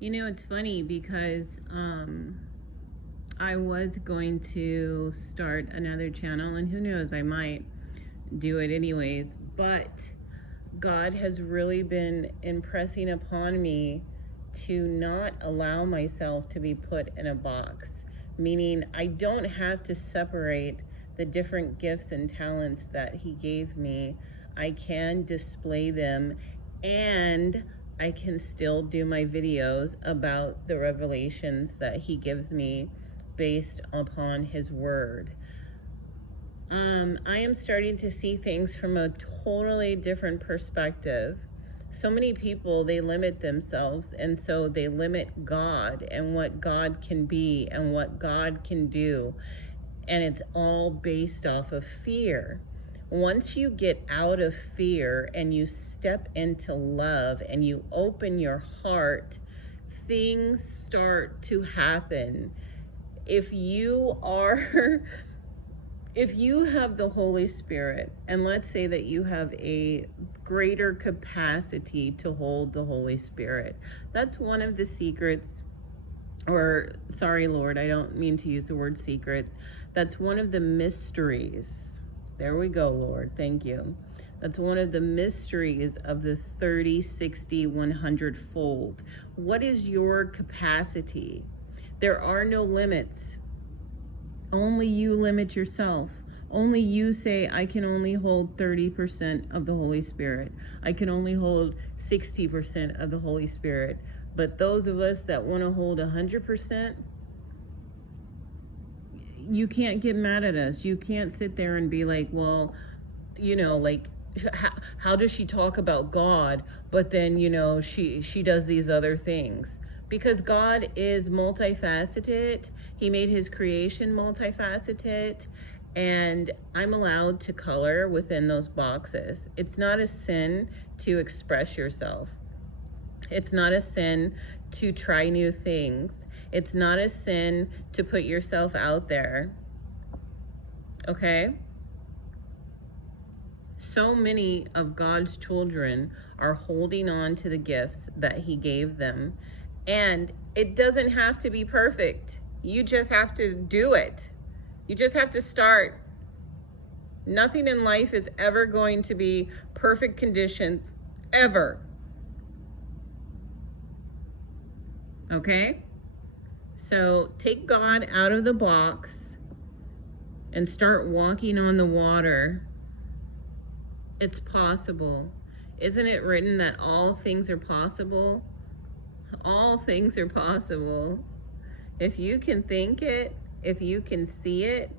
It's funny because I was going to start another channel, and who knows, I might do it anyways. But God has really been impressing upon me to not allow myself to be put in a box, meaning I don't have to separate the different gifts and talents that He gave me. I can display them, and I can still do my videos about the revelations that He gives me based upon His Word. I am starting to see things from a totally different perspective. So many people, they limit themselves, and so they limit God and what God can be and what God can do. And it's all based off of fear. Once you get out of fear and you step into love and you open your heart, things start to happen. If you are if you have the Holy Spirit, and let's say that you have a greater capacity to hold the Holy Spirit, that's one of the secrets, or sorry, Lord, I don't mean to use the word secret. That's one of the mysteries. There we go, Lord. Thank you. That's one of the mysteries of the 30, 60, 100 fold. What is your capacity? There are no limits. Only you limit yourself. Only you say, I can only hold 30% of the Holy Spirit. I can only hold 60% of the Holy Spirit. But those of us that want to hold 100%, you can't get mad at us. You can't sit there and be like, well, like, how does she talk about God, but then, she does these other things? Because God is multifaceted. He made His creation multifaceted, and I'm allowed to color within those boxes. It's not a sin to express yourself. It's not a sin to try new things. It's not a sin to put yourself out there. Okay? So many of God's children are holding on to the gifts that He gave them. And it doesn't have to be perfect. You just have to do it. You just have to start. Nothing in life is ever going to be perfect conditions, ever. Okay? So take God out of the box and start walking on the water. It's possible. Isn't it written that all things are possible? All things are possible. If you can think it, if you can see it,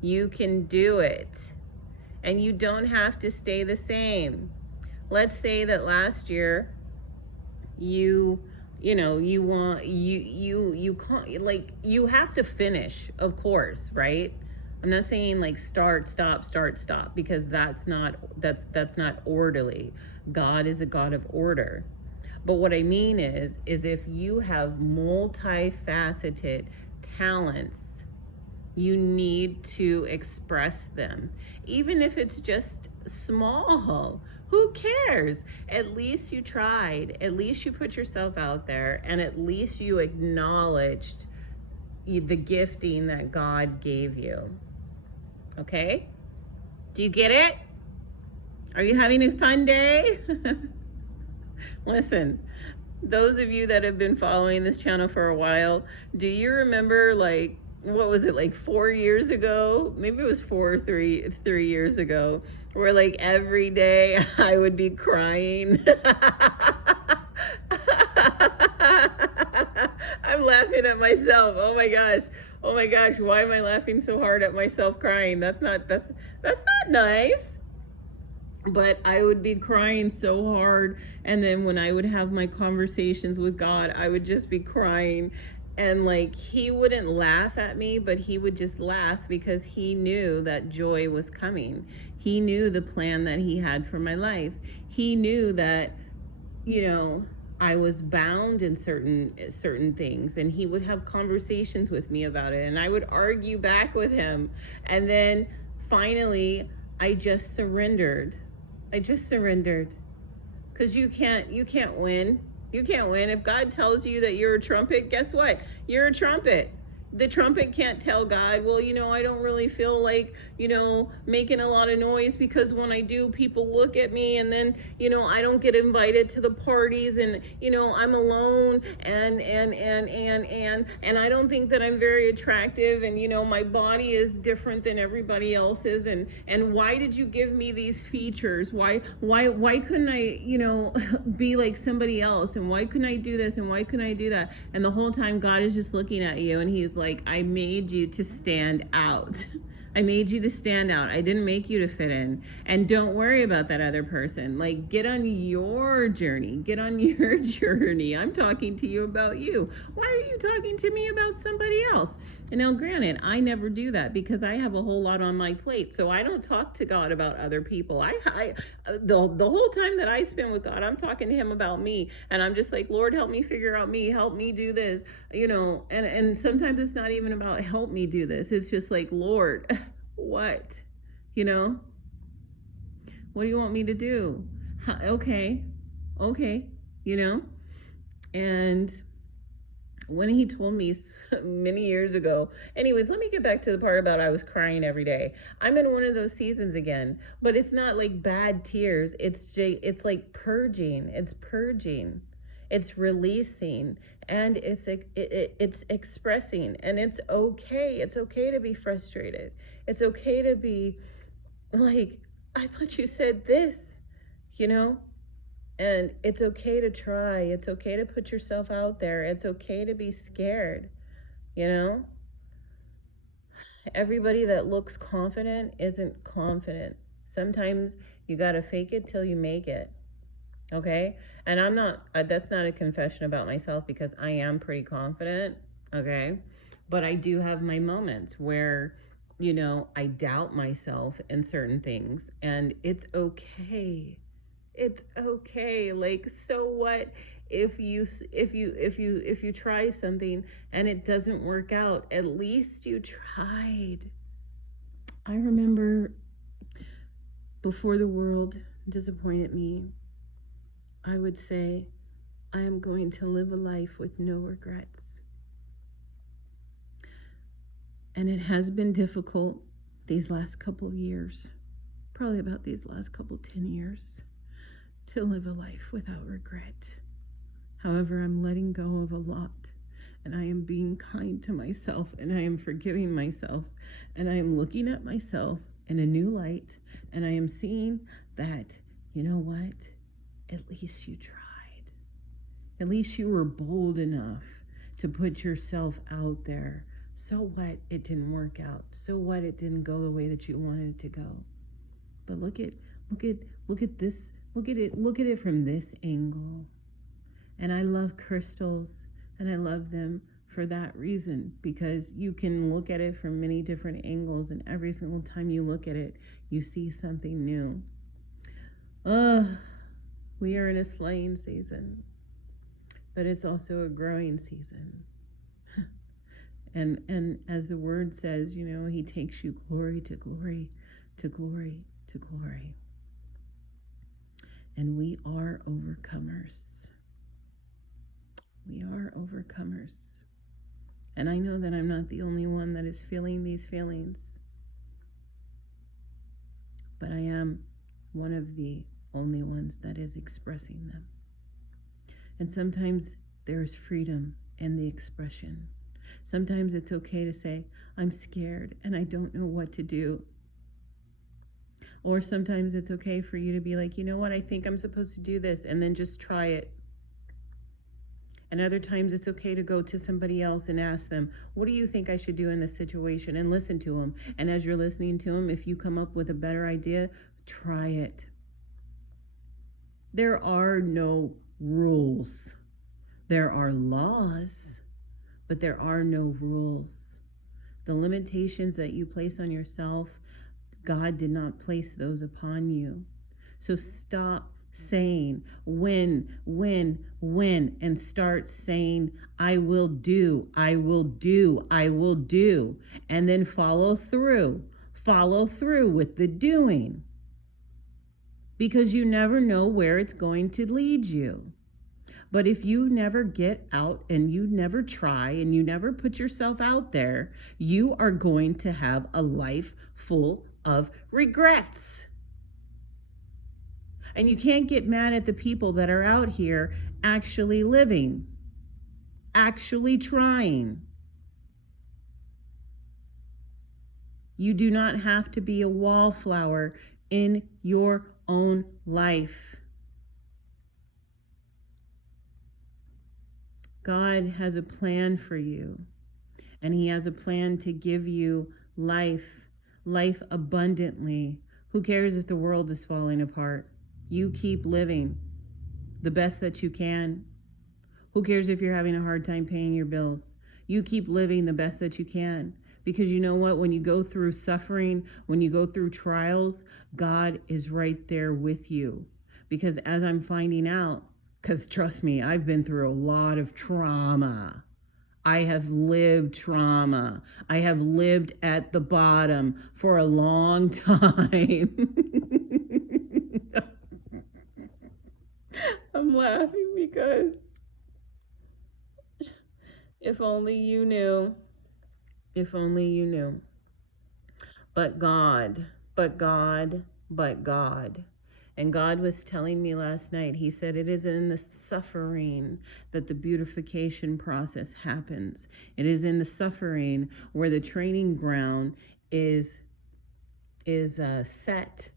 you can do it. And you don't have to stay the same. Let's say that last year you have to finish, of course, right? I'm not saying like start, stop, because that's not orderly. God is a God of order. But what I mean is if you have multifaceted talents, you need to express them. Even if it's just small, who cares? At least you tried. At least you put yourself out there, and at least you acknowledged the gifting that God gave you. Okay? Do you get it? Are you having a fun day? Listen, those of you that have been following this channel for a while, do you remember, like, what was it, like 4 years ago? Maybe it was 3 years ago, where like every day I would be crying. I'm laughing at myself. Oh my gosh, why am I laughing so hard at myself crying? That's not nice. But I would be crying so hard, and then when I would have my conversations with God, I would just be crying, and like He wouldn't laugh at me, but He would just laugh because He knew that joy was coming. He knew the plan that He had for my life. He knew that, I was bound in certain things, and He would have conversations with me about it, and I would argue back with Him, and then finally I just surrendered. Because you can't win. You can't win. If God tells you that you're a trumpet, guess what? You're a trumpet. The trumpet can't tell God, well, I don't really feel like, making a lot of noise, because when I do, people look at me, and then, I don't get invited to the parties, and, I'm alone, and I don't think that I'm very attractive, and, my body is different than everybody else's, and why did you give me these features? Why couldn't I, be like somebody else? And why couldn't I do this? And why couldn't I do that? And the whole time God is just looking at you, and he's like, I made you to stand out. I made you to stand out. I didn't make you to fit in. And don't worry about that other person. Like, get on your journey. Get on your journey. I'm talking to you about you. Why are you talking to me about somebody else? And now, granted, I never do that because I have a whole lot on my plate. So I don't talk to God about other people. The whole time that I spend with God, I'm talking to him about me. And I'm just like, Lord, help me figure out me. Help me do this. And sometimes it's not even about help me do this. It's just like, Lord, what? What do you want me to do? Okay. And when he told me many years ago, anyways, let me get back to the part about I was crying every day. I'm in one of those seasons again, but it's not like bad tears. It's like purging. It's purging. It's releasing, and it's expressing, and it's okay. It's okay to be frustrated. It's okay to be like, I thought you said this, and it's okay to try. It's okay to put yourself out there. It's okay to be scared, Everybody that looks confident isn't confident. Sometimes you got to fake it till you make it. Okay? And I'm not, that's not a confession about myself, because I am pretty confident. Okay? But I do have my moments where, I doubt myself in certain things, and it's okay. It's okay. Like, so what if you try something and it doesn't work out? At least you tried. I remember before the world disappointed me, I would say, I am going to live a life with no regrets. And it has been difficult these last couple of years, probably about these last couple 10 years, to live a life without regret. However, I'm letting go of a lot, and I am being kind to myself, and I am forgiving myself, and I am looking at myself in a new light, and I am seeing that, you know what? At least you tried. At least you were bold enough to put yourself out there. So what? It didn't work out. So what? It didn't go the way that you wanted it to go. But look at this. Look at it from this angle. And I love crystals, and I love them for that reason, because you can look at it from many different angles, and every single time you look at it, you see something new. We are in a slaying season, but it's also a growing season. And as the word says, he takes you glory to glory to glory to glory. And we are overcomers. We are overcomers. And I know that I'm not the only one that is feeling these feelings, but I am one of the only ones that is expressing them. And sometimes there is freedom in the expression. Sometimes it's okay to say, I'm scared and I don't know what to do. Or sometimes it's okay for you to be like, you know what, I think I'm supposed to do this, and then just try it. And other times it's okay to go to somebody else and ask them, what do you think I should do in this situation? And listen to them. And as you're listening to them, if you come up with a better idea, try it. There are no rules. There are laws, but there are no rules. The limitations that you place on yourself, God did not place those upon you. So stop saying when, and start saying, I will do, and then follow through with the doing, because you never know where it's going to lead you. But if you never get out and you never try and you never put yourself out there, you are going to have a life full of regrets. And you can't get mad at the people that are out here actually living, actually trying. You do not have to be a wallflower in your own life. God has a plan for you, and He has a plan to give you life abundantly. Who cares if the world is falling apart? You keep living the best that you can. Who cares if you're having a hard time paying your bills? You keep living the best that you can. Because you know what? When you go through suffering, when you go through trials, God is right there with you. Because as I'm finding out, because trust me, I've been through a lot of trauma. I have lived trauma. I have lived at the bottom for a long time. I'm laughing because if only you knew. If only you knew. But God. And God was telling me last night, He said, it is in the suffering that the beautification process happens. It is in the suffering where the training ground is set.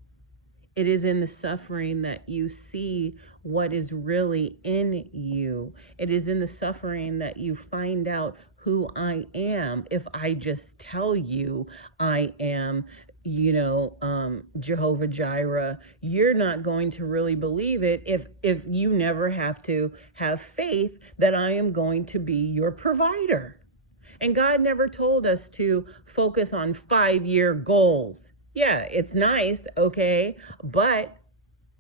It is in the suffering that you see what is really in you. It is in the suffering that you find out who I am. If I just tell you I am, Jehovah Jireh, you're not going to really believe it if you never have to have faith that I am going to be your provider. And God never told us to focus on 5-year goals. Yeah, it's nice, okay, but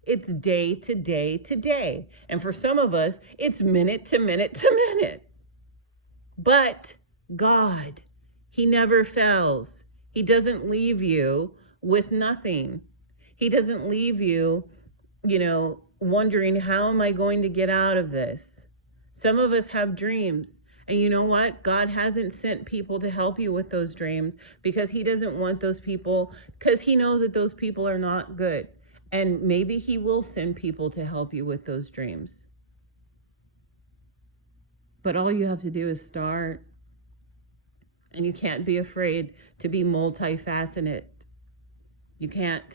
it's day to day to day. And for some of us, it's minute to minute to minute. But God, He never fails. He doesn't leave you with nothing. He doesn't leave you, wondering, how am I going to get out of this? Some of us have dreams. And you know what? God hasn't sent people to help you with those dreams because He doesn't want those people, because He knows that those people are not good. And maybe He will send people to help you with those dreams. But all you have to do is start. And you can't be afraid to be multifaceted. You can't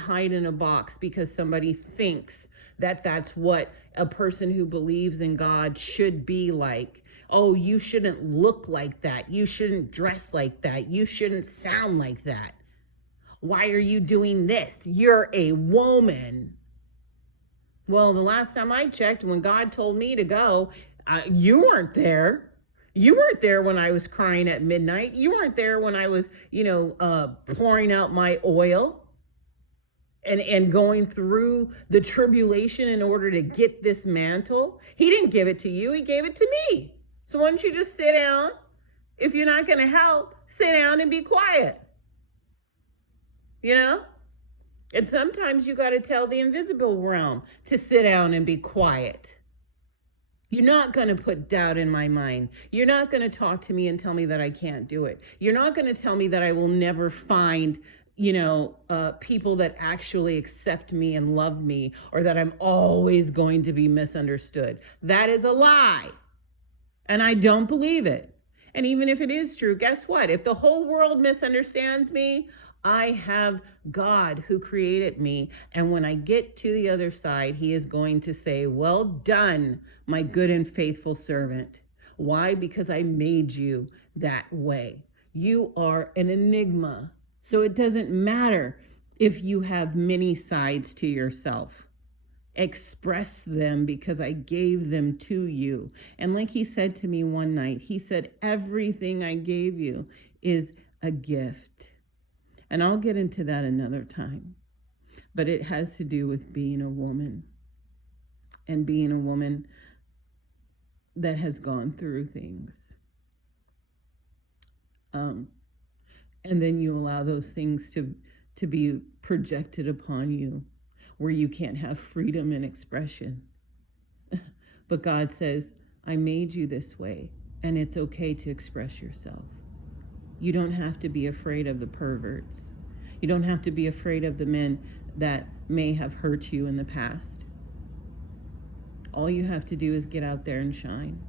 hide in a box because somebody thinks that that's what a person who believes in God should be like. Oh, you shouldn't look like that. You shouldn't dress like that. You shouldn't sound like that. Why are you doing this? You're a woman. Well, the last time I checked, when God told me to go, you weren't there. You weren't there when I was crying at midnight. You weren't there when I was, pouring out my oil and going through the tribulation in order to get this mantle. He didn't give it to you. He gave it to me. So why don't you just sit down? If you're not going to help, sit down and be quiet. And sometimes you got to tell the invisible realm to sit down and be quiet. You're not going to put doubt in my mind. You're not going to talk to me and tell me that I can't do it. You're not going to tell me that I will never find, people that actually accept me and love me, or that I'm always going to be misunderstood. That is a lie. And I don't believe it. And even if it is true, guess what? If the whole world misunderstands me, I have God who created me. And when I get to the other side, He is going to say, well done, my good and faithful servant. Why? Because I made you that way. You are an enigma. So it doesn't matter if you have many sides to yourself. Express them because I gave them to you. And like He said to me one night, He said, everything I gave you is a gift. And I'll get into that another time. But it has to do with being a woman. And being a woman that has gone through things. And then you allow those things to be projected upon you, where you can't have freedom and expression. But God says, I made you this way, and it's okay to express yourself. You don't have to be afraid of the perverts. You don't have to be afraid of the men that may have hurt you in the past. All you have to do is get out there and shine.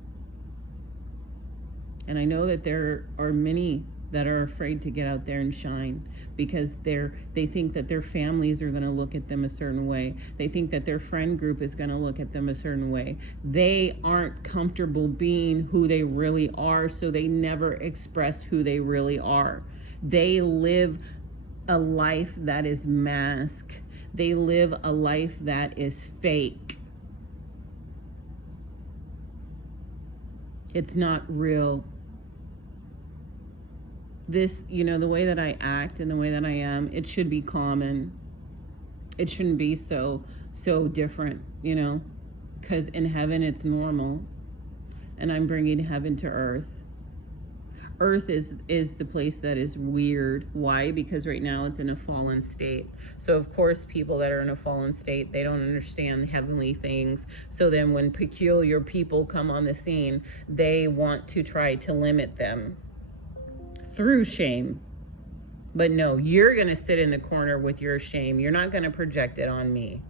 And I know that there are many that are afraid to get out there and shine because they think that their families are going to look at them a certain way. They think that their friend group is going to look at them a certain way. They aren't comfortable being who they really are, so they never express who they really are. They live a life that is masked. They live a life that is fake. It's not real. This, the way that I act and the way that I am, it should be common. It shouldn't be so different, because in heaven it's normal, and I'm bringing heaven to earth. Earth is the place that is weird. Why? Because right now it's in a fallen state. So of course people that are in a fallen state, they don't understand heavenly things. So then when peculiar people come on the scene, they want to try to limit them through shame. But no, you're going to sit in the corner with your shame. You're not going to project it on me.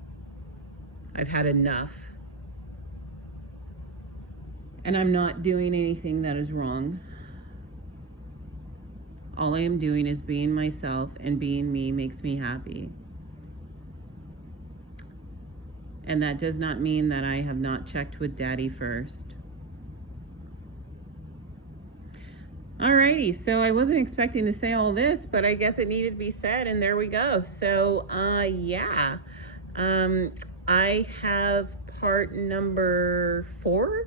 I've had enough. And I'm not doing anything that is wrong. All I am doing is being myself, and being me makes me happy. And that does not mean that I have not checked with Daddy first. Alrighty, so I wasn't expecting to say all this, but I guess it needed to be said, and there we go. So, I have part number 4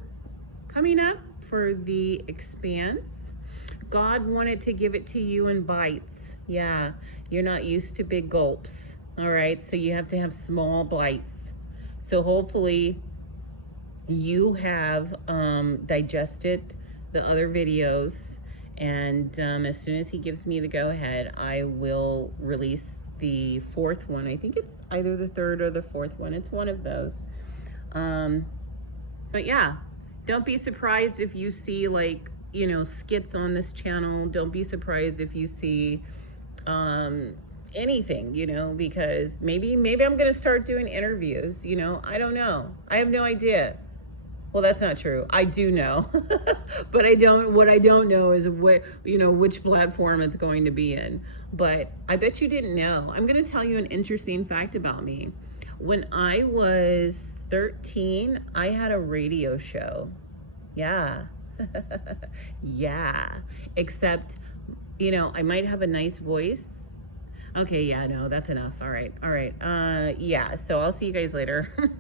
coming up for The Expanse. God wanted to give it to you in bites. Yeah, you're not used to big gulps. All right, so you have to have small bites. So hopefully you have digested the other videos, and as soon as he gives me the go-ahead, I will release the 4th one. I think it's either the 3rd or the 4th one. It's one of those. But yeah, don't be surprised if you see skits on this channel. Don't be surprised if you see anything, because maybe I'm gonna start doing interviews. I don't know. I have no idea. Well, that's not true. I do know, but what I don't know is which platform it's going to be in. But I bet you didn't know. I'm going to tell you an interesting fact about me. When I was 13, I had a radio show. Yeah. Yeah. Except, I might have a nice voice. Okay, yeah, no, that's enough. All right. Yeah, so I'll see you guys later.